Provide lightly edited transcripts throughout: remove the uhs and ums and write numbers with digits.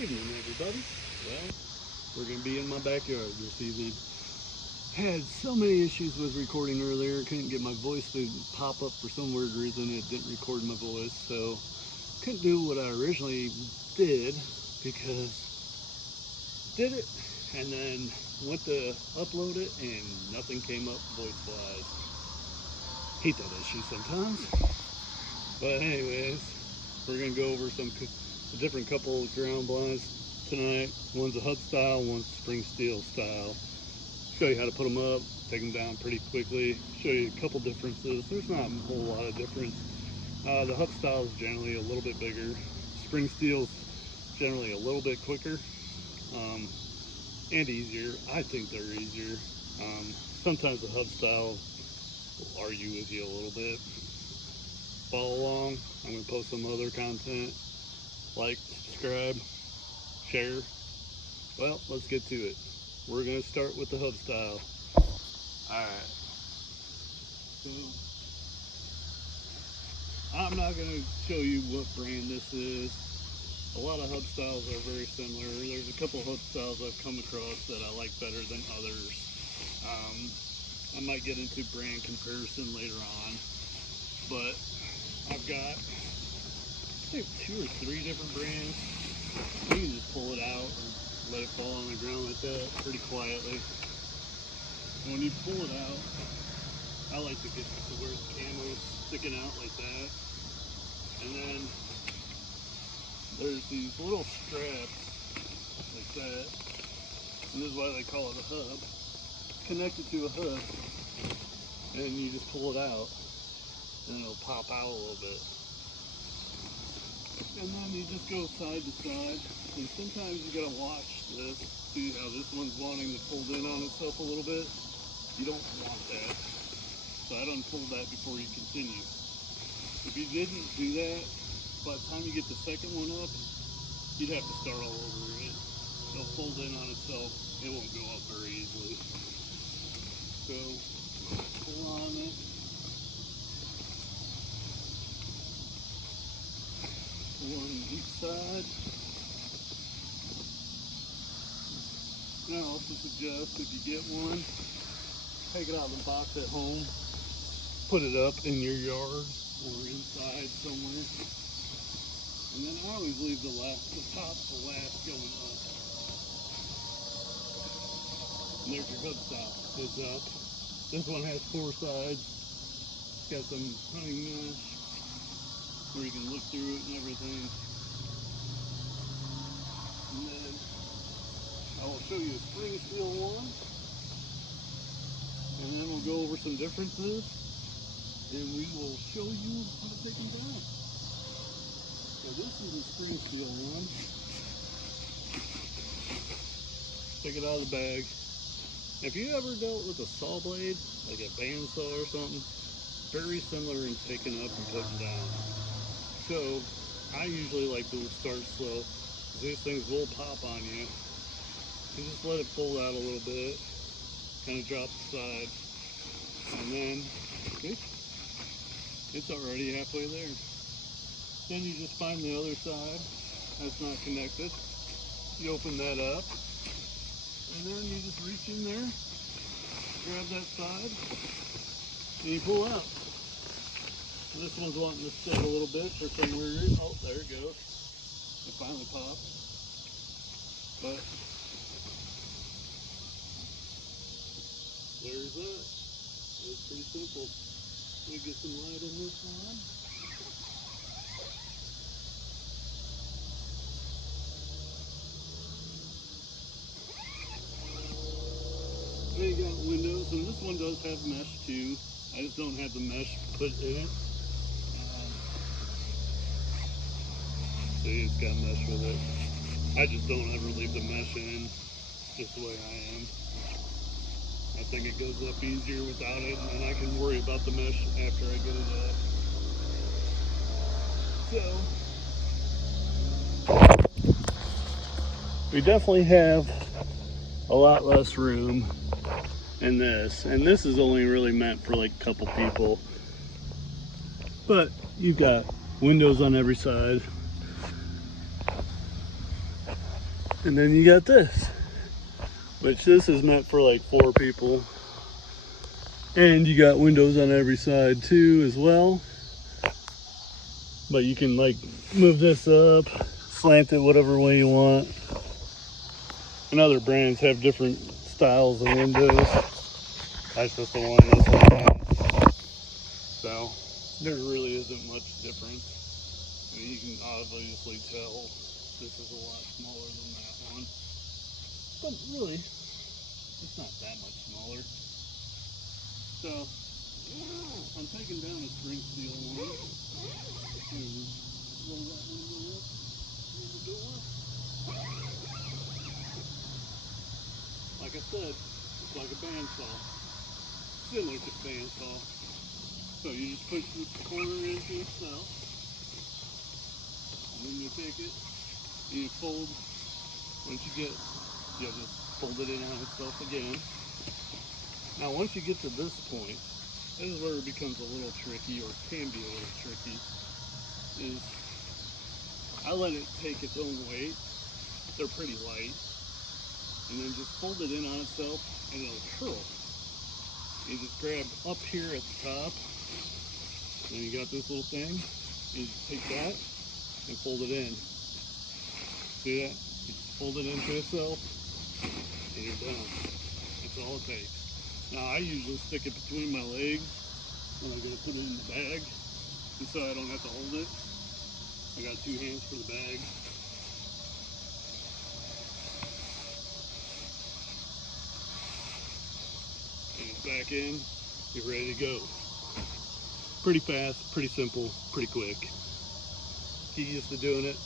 Evening, everybody. Well, we're going to be in my backyard this evening. Had so many issues with recording earlier. Couldn't get my voice to pop up for some weird reason. It didn't record my voice, so couldn't do what I originally did because did it and then went to upload it and nothing came up voice-wise. Hate that issue sometimes. But anyways, we're going to go over a different couple of ground blinds tonight. One's a hub style, one's spring steel style. Show you how to put them up, take them down pretty quickly, show you a couple differences. There's not a whole lot of difference. The hub style is generally a little bit bigger. Spring steel's generally a little bit quicker and easier. I think they're easier. Sometimes the hub style will argue with you a little bit. Follow along. I'm going to post some other content. Like, subscribe, share. Well, let's get to it. We're going to start with the hub style. Alright. So, I'm not going to show you what brand this is. A lot of hub styles are very similar. There's a couple hub styles I've come across that I like better than others. I might get into brand comparison later on. But I've got, I think, 2 or 3 different brands. You can just pull it out and let it fall on the ground like that pretty quietly. And when you pull it out, I like to get to where the camo's sticking out like that. And then there's these little straps like that. And this is why they call it a hub. It's connected to a hook. And you just pull it out. And it'll pop out a little bit. And then you just go side to side. And sometimes you gotta watch this, see how this one's wanting to fold in on itself a little bit. You don't want that. So I done pulled that before you continue. If you didn't do that, by the time you get the second one up, you'd have to start all over it. It'll fold in on itself. It won't go up very easily. So pull on it. Pull on each side. And I also suggest if you get one, take it out of the box at home, put it up in your yard or inside somewhere. And then I always leave the top the last going up. And there's your hub style. It's up. This one has 4 sides. It's got some hunting mesh where you can look through it and everything. And then I will show you a spring steel one, and then we'll go over some differences, and we will show you how to take them down. So this is a spring steel one. Take it out of the bag. If you ever dealt with a saw blade, like a bandsaw or something, very similar in taking up and putting down. So I usually like to start slow, because these things will pop on you. And just let it fold out a little bit, kind of drop the side, and then, okay, it's already halfway there. Then you just find the other side that's not connected. You open that up, and then you just reach in there, grab that side, and you pull out. And this one's wanting to sit a little bit for some weird, oh, there it goes. It finally popped. But there's that. It's pretty simple. Let me get some light in this one. Then you got windows, and this one does have mesh too. I just don't have the mesh put in it. See, it's got mesh with it. I just don't ever leave the mesh in, just the way I am. I think it goes up easier without it, and then I can worry about the mesh after I get it up. So, we definitely have a lot less room in this, and this is only really meant for like a couple people. But you've got windows on every side. And then you got this, which this is meant for like 4 people. And you got windows on every side too as well. But you can like move this up, slant it whatever way you want. And other brands have different styles of windows. That's just the one this one has. So there really isn't much difference. And you can obviously tell this is a lot smaller than that one. But really, it's not that much smaller. So I'm taking down a spring steel one. And roll that window up in the door. Like I said, it's like a bandsaw. Similar to a bandsaw. So you just push the corner into itself, and then you take it and you fold. Once you just fold it in on itself again. Now once you get to this point, this is where it becomes a little tricky, or can be a little tricky, is I let it take its own weight. They're pretty light. And then just fold it in on itself and it'll curl. You just grab up here at the top, and you got this little thing. You just take that and fold it in. See that? You just fold it into itself and you're done. That's all it takes. Now I usually stick it between my legs when I'm gonna put it in the bag, just so I don't have to hold it. I got 2 hands for the bag. And it's back in, you're ready to go. Pretty fast, pretty simple, pretty quick. Get used to doing it.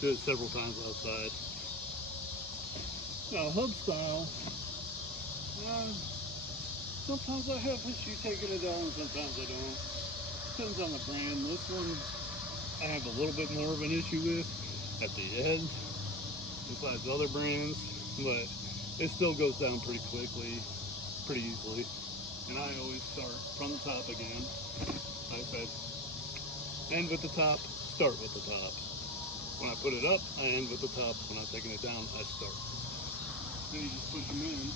Do it several times outside. Now hub style, sometimes I have issue taking it down, sometimes I don't. Depends on the brand. This one I have a little bit more of an issue with at the end, besides other brands, but it still goes down pretty quickly, pretty easily. And I always start from the top again. Like I said, end with the top, start with the top. When I put it up, I end with the top. When I'm taking it down, I start. Then you just push them in.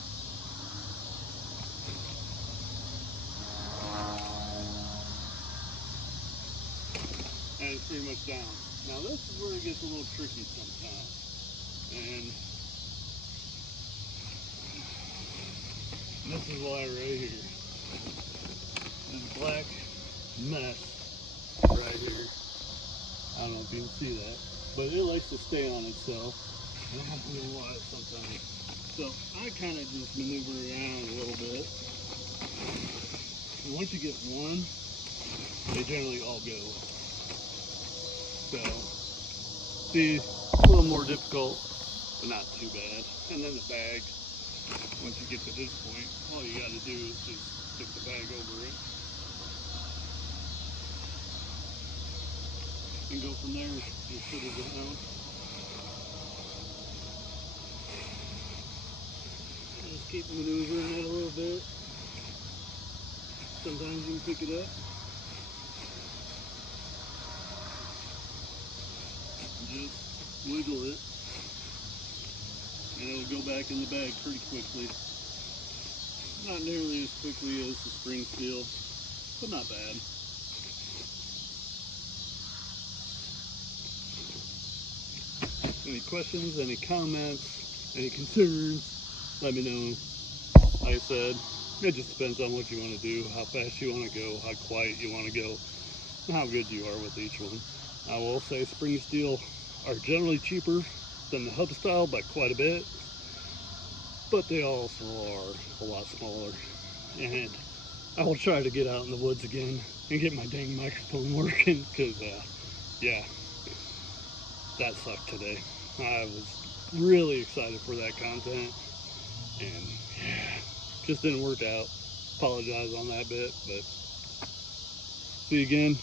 And it's pretty much down. Now this is where it gets a little tricky sometimes. And this is why right here. This black mess right here. I don't know if you can see that, but it likes to stay on itself. I don't know why sometimes. So I kind of just maneuver around a little bit. And once you get one, they generally all go. So, see, a little more difficult, but not too bad. And then the bag, once you get to this point, all you got to do is just stick the bag over it. And go from there, just put it down. Just keep maneuvering it a little bit. Sometimes you can pick it up. Just wiggle it, and it'll go back in the bag pretty quickly. Not nearly as quickly as the spring steel, but not bad. Any questions, any comments, any concerns, let me know. Like I said, it just depends on what you want to do, how fast you want to go, how quiet you want to go, and how good you are with each one. I will say spring steel are generally cheaper than the hub style by quite a bit, but they also are a lot smaller. And I will try to get out in the woods again and get my dang microphone working, because yeah, that sucked today. I was really excited for that content, and yeah, just didn't work out. Apologize on that bit, but see you again.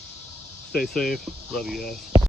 Stay safe. Love you guys.